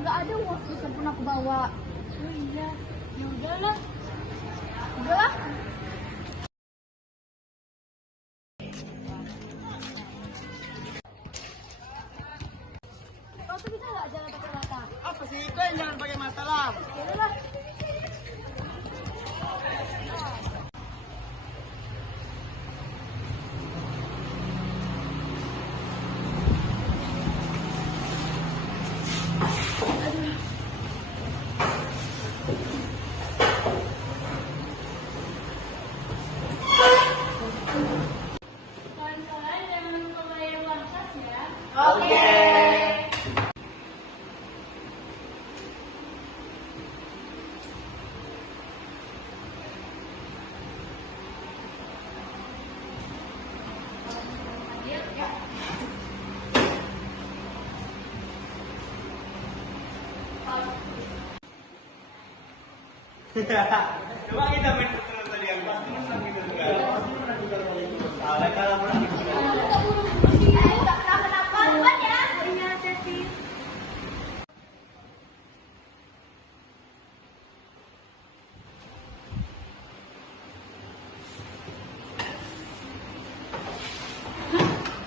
nggak ada uang sebesar pun aku bawa. Oh iya, ya udahlah. Udahlah. Kau tuh bisa nggak jalan pakai mata? Apa sih? Kau yang jangan pakai mata lah. Ya udahlah. Kawan-kawan jangan lupa bayar uang kas ya. Oke. Coba kita main putar tadi yang pasti menang gitu juga. Salah kalau menang gitu. Ayo nggak kenapa-napa, buat ya. Iya, Teti.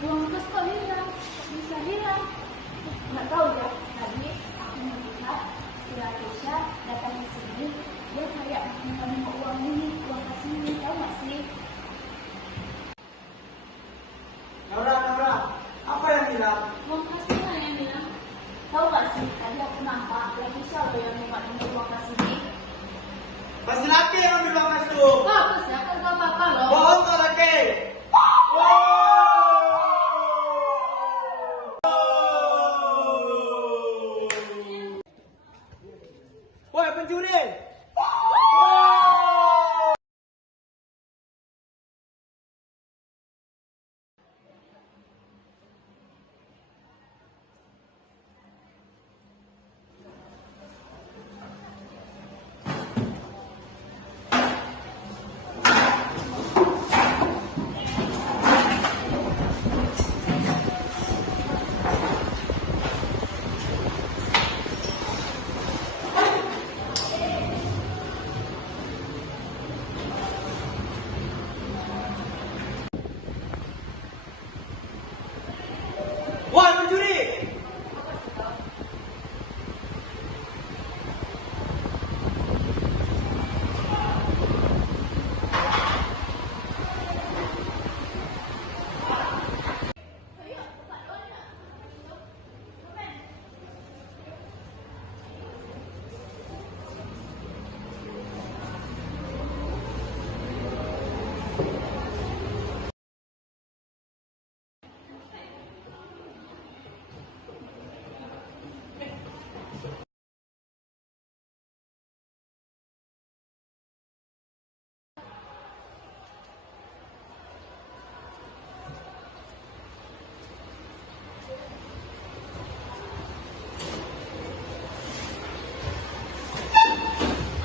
Uang kas kok hilang? Bisa hilang? Nggak tahu ya. Tadi aku melihat setelah Keisha datang ke sini, dia kayak minta uang ini, uang kas ini, tahu nggak sih? Nora, apa yang hilang? Uang kasnya lah yang bilang. Tahu nggak sih? Tadi aku nampak lagi siapa yang minta uang kas ini? Pasti laki yang ambil uang kas tuh. Bagus ya, kan nggak apa-apa loh. Bohong kau laki. Woi pencuri! Woi pencuri!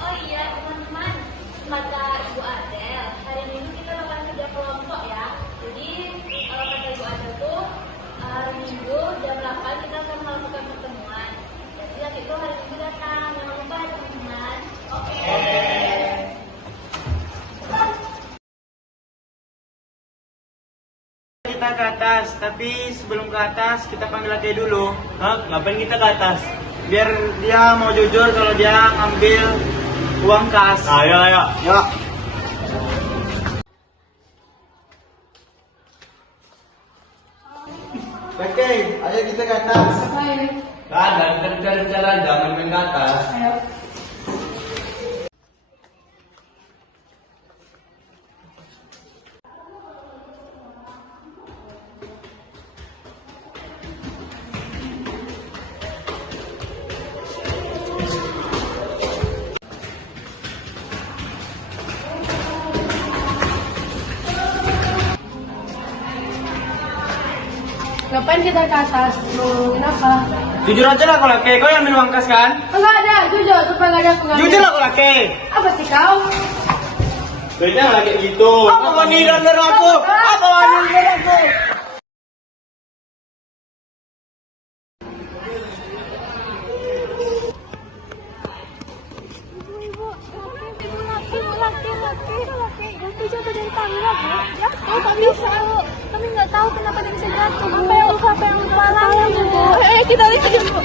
Oh iya, teman-teman. Kata Ibu Adel, hari Minggu kita bakalan kerja kelompok ya. Jadi, kata Ibu Adel tuh, hari Minggu jam 8 kita akan melakukan pertemuan. Jadi, nanti itu hari Minggu datang. Jangan lupa ya, teman-teman. Oke. Kita ke atas, tapi sebelum ke atas kita panggil laki dulu. Hah? Ngapain kita ke atas? Biar dia mau jujur kalau dia ngambil uang kas. Ayo. Yuk. Oke, ayo kita ke atas. Ada, kita bicara-bicara aja, main ke atas. Ngapain kita ke atas? Kenapa? Jujur aja lah kalau laki, kau yang ambil uang kas kan? Enggak ada, jujur, supaya nggak ada pengambil. Jujur lah kalau laki. Apa sih kau? Beda lah kayak gitu. Apa kau nyindir aku? Apa kau nyindir aku? enggak, Bu. Jatuh, kok bisa? Kami nggak tahu kenapa dia bisa jatuh, Bu. Apa yang parah, Bu? Kita lihat aja, Bu.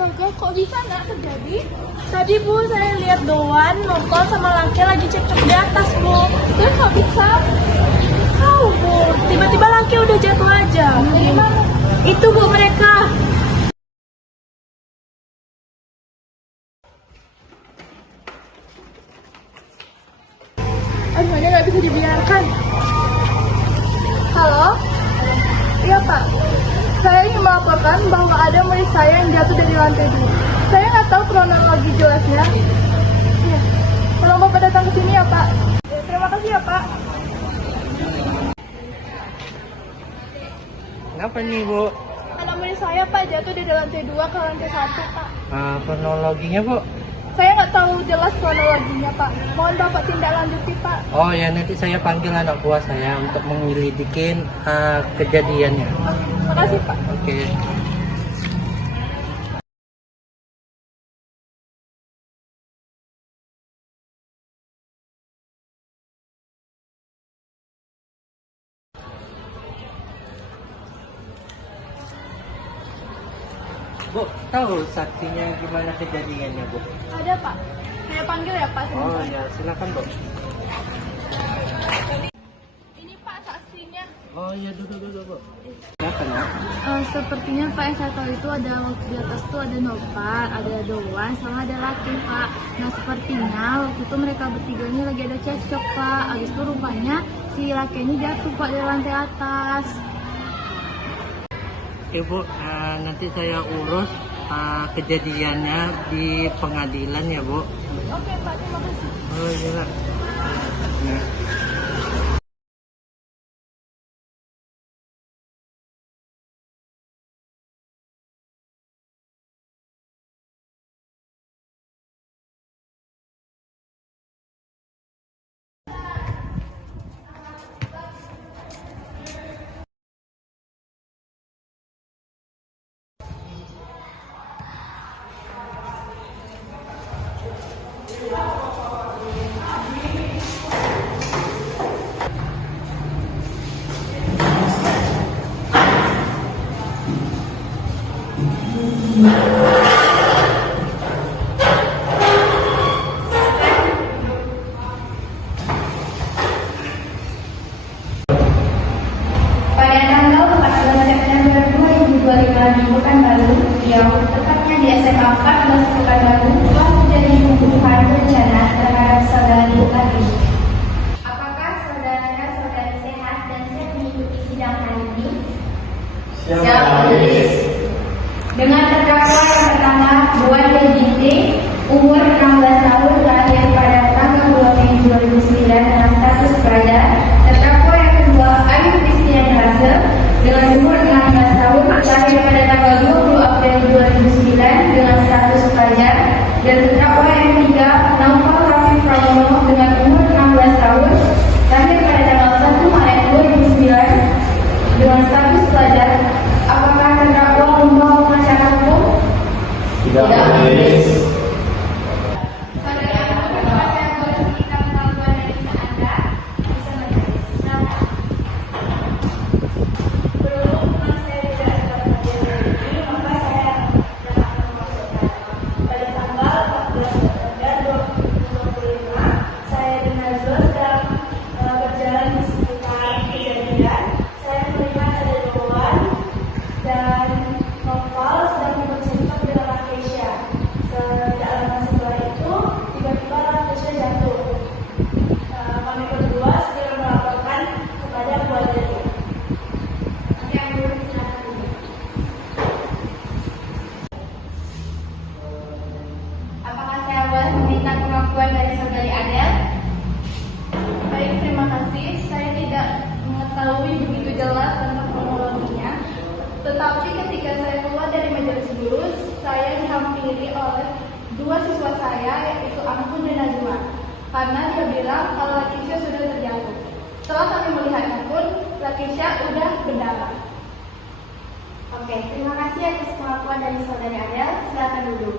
Astaga, kok bisa nggak terjadi? Tadi, Bu, saya lihat Doan nonton sama laki lagi cekcok di atas, Bu. Terus kok bisa? Tahu, Bu. Tiba-tiba laki udah jatuh aja. Dari mana? Itu, Bu, mereka. Aduh, ini nggak bisa dibiarkan. Halo? Iya, Pak. Saya ingin melaporkan bahwa ada murid saya yang jatuh dari lantai 2. Saya nggak tahu kronologi jelasnya. Ya. Tolong Bapak datang ke sini ya, Pak. Ya, terima kasih ya, Pak. Kenapa nih, Bu? Anak murid saya, Pak, jatuh dari lantai 2 ke lantai 1, Pak. Kronologinya, Bu? Saya nggak tahu jelas kronologinya, Pak. Mohon Bapak tindak lanjuti, Pak. Oh ya, nanti saya panggil anak buah saya untuk menyelidikin kejadiannya. Makasih, Pak. Oke. Bu, tahu saksinya gimana kejadiannya, Bu? Ada, Pak. Saya panggil ya, Pak. Oh ya, silakan, Bu. Ini, Pak, saksinya. Oh ya, duduk, Bu. Silakan, ya. Sepertinya Pak, yang saya tahu itu ada waktu di atas tuh ada Nopal, ada Doan, sama ada Laki, Pak. Nah, sepertinya waktu itu mereka bertiga ini lagi ada cekcok, Pak. Habis itu rupanya si Laki ini jatuh, Pak, dari lantai atas. Oke, Bu, nanti saya urus kejadiannya di pengadilan ya, Bu. Oke, Pak, terima kasih. Oh iya. Nah. Pada tanggal 14 September 2025 di Pekanbaru, Riau, tepatnya di SMA 14 Pekanbaru, telah terjadi pembunuhan berencana terhadap saudari Laki. Apakah saudara-saudari sehat dan siap mengikuti sidang hari ini? Siap, Majelis. Dengan terdakwa yang pertama, Buan Binti, umur 16 tahun, lahir pada tanggal 2 Mei 2009 dengan status pelajar. Terdakwa yang kedua, Ayu Christian Hazel, dengan umur 16 tahun, lahir pada tanggal 20 April 2009 dengan status pelajar. Dan terdakwa yang ketiga, Naufal Rafiq Pramono, dengan umur 16 tahun, lahir pada tanggal 1 Maret 2009 dengan status pelajar. Apakah terdakwa membawa penasihat hukum? Tidak, Majelis. Saudari Ayu, apakah saya boleh meminta pengakuan dari Anda? Bisa, Majelis. Silakan. Berhubung saya tidak dapat hadir ini, maka saya akan memaksudkan. Pada tanggal 14 September 2025, saya dan Nazwa sedang berjalan di sekitar kejadian. Saya melihat ada Doan dan Noval sedang bercekcok dengan Lakeisha. Tidak lama setelah itu, tiba-tiba Lakeisha jatuh. Kami berdua segera melaporkan kepada Bu Adelia. Nanti yang dulu silakan dulu. Apakah saya boleh meminta pengakuan dari saudari Adel? Baik, terima kasih. Saya tidak mengetahui begitu jelas tentang kronologinya. Tetapi ketika saya keluar dari majelis guru, saya dihampiri oleh dua siswa saya, yaitu Ampun dan Najwa. Karena dia bilang kalau Lakeisha sudah terjatuh. Setelah kami melihatnya pun, Lakeisha sudah berdarah. Oke, terima kasih atas pengakuan pengakuan dari saudari Adel, silakan duduk.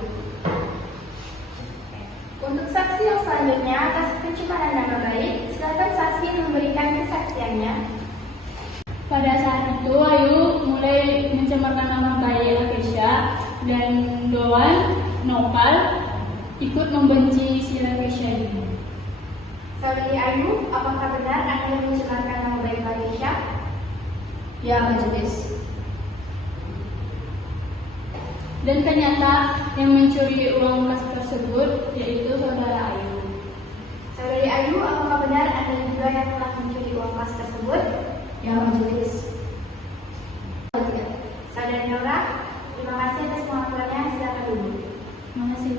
Untuk saksi yang selanjutnya atas pencemaran nama baik, silakan saksi memberikan kesaksiannya. Pada saat itu Ayu mulai mencemarkan nama baik Lakesha dan Doan Nopal ikut membenci si Lakesha ini. Saudari Ayu, apakah benar Anda mencemarkan nama baik Lakesha? Ya, majelis. Dan ternyata yang mencuri uang kas tersebut yaitu saudara Ayu. Saudari Ayu, apakah benar Anda juga yang telah mencuri uang kas tersebut? Ya, majelis. Saudari Nora, terima kasih atas pengakuannya, silakan duduk. Terima kasih.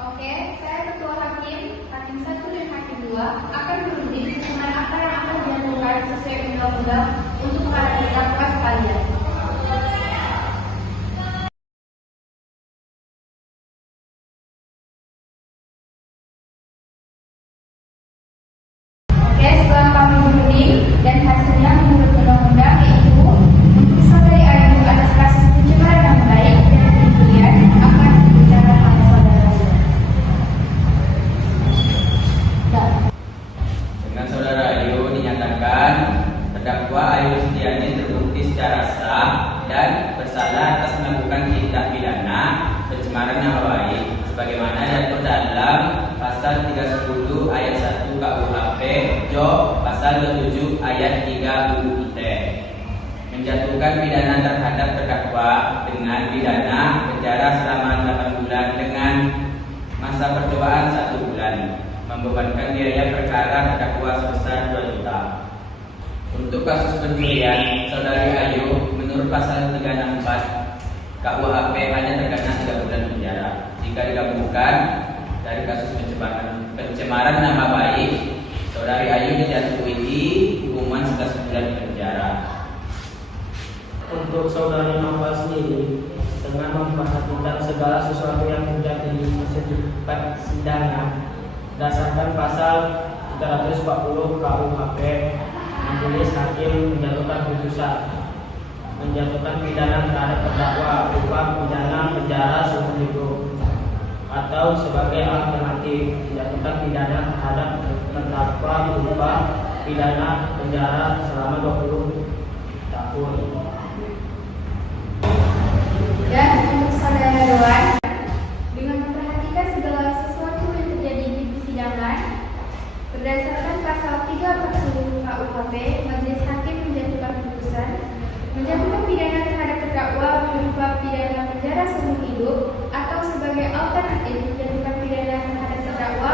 Oke, saya Ketua Hakim 1 dan Hakim 2 akan berunding dengan apa yang akan dilakukan sesuai undang-undang untuk para terdakwa sekalian. Oke, setelah kami berunding dan hasilnya menurut undang-undang yaitu untuk saudari Ayu atas kasus pencemaran nama baik dan pencurian akan dibicarakan oleh saudara Ayu. Dengan saudara Ayu dinyatakan terdakwa Ayu Listiani terbukti secara sah dan bersalah atas melakukan tindak pidana pencemaran nama baik sebagaimana diatur dalam pasal 310 ayat 1 KUHP Jo pasal 27 ayat 3 UU ITE menjatuhkan pidana terhadap terdakwa dengan pidana penjara selama 8 bulan dengan masa percobaan 1 bulan, membebankan biaya perkara terdakwa sebesar 2 juta. Untuk kasus pencurian, saudari Ayu menurut pasal 364 KUHP hanya terkena 3 bulan penjara. Jika digabungkan dari kasus pencemaran nama baik, saudari Ayu dijatuhi hukuman 11 bulan penjara. Untuk saudari Nopal sendiri, dengan memperhatikan segala sesuatu yang terjadi di persidangan berdasarkan pasal 340 KUHP, majelis hakim menjatuhkan putusan menjatuhkan pidana terhadap terdakwa berupa pidana penjara seumur hidup atau sebagai alternatif menjatuhkan pidana terhadap terdakwa berupa pidana penjara selama 20 tahun. Dan untuk saudara Doan, dengan memperhatikan segala sesuatu yang terjadi di persidangan, berdasarkan pasal 340 KUHP, majelis hakim menjatuhkan putusan menjatuhkan pidana terhadap terdakwa berupa pidana penjara seumur hidup atau sebagai alternatif menjatuhkan pidana terhadap terdakwa